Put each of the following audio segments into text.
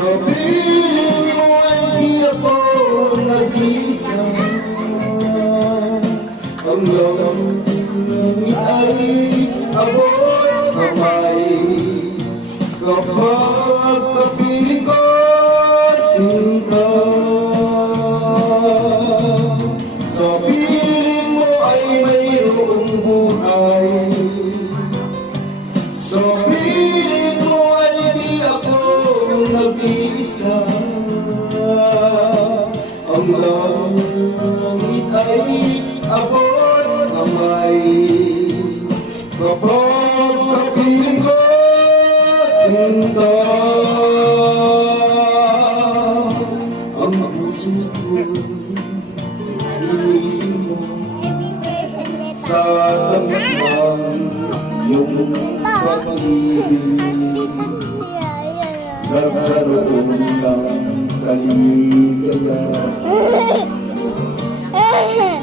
Sa piling mo ay di ako nag-isa. Ang langit ay abot kamay. Kapag kapiling ko, sinta. Sa piling mo ay mayroong buhay. Sa piling mo ay di ako nag-iisa. Ang langit ay abot kamay. Kapag kapiling ko, sinta. Ang puso ko inisip mo sa tansang iyong pag-ibig. Nagkaroon ng kaligayahan.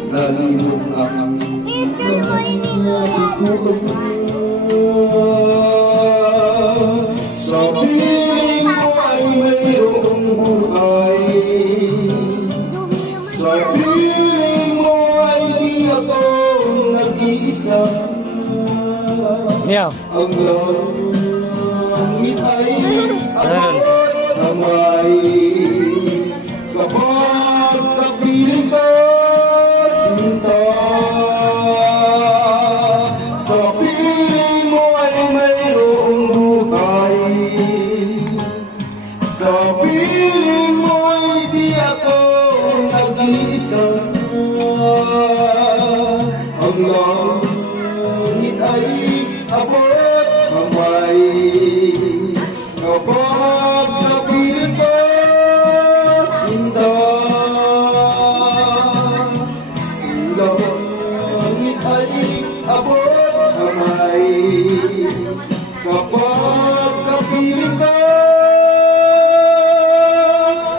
Nalilong ang sa piling mo ay mayroong buhay. Sa piling mo ay di ako nag-iisa. Ang langit ay abot kamay. Kapag kapiling ko, sinta. Sa piling mo ay mayroong buhay. Sa piling mo ay di ako nag-iisa. Ang langit ay abot kamay. Kapag kapiling ko, sinta. Ang langit ay abot kamay. Kapag kapiling ko,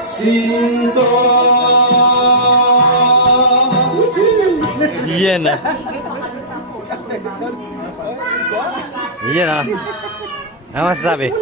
sinta. Iyan na. Iyan na. Ano masasabi?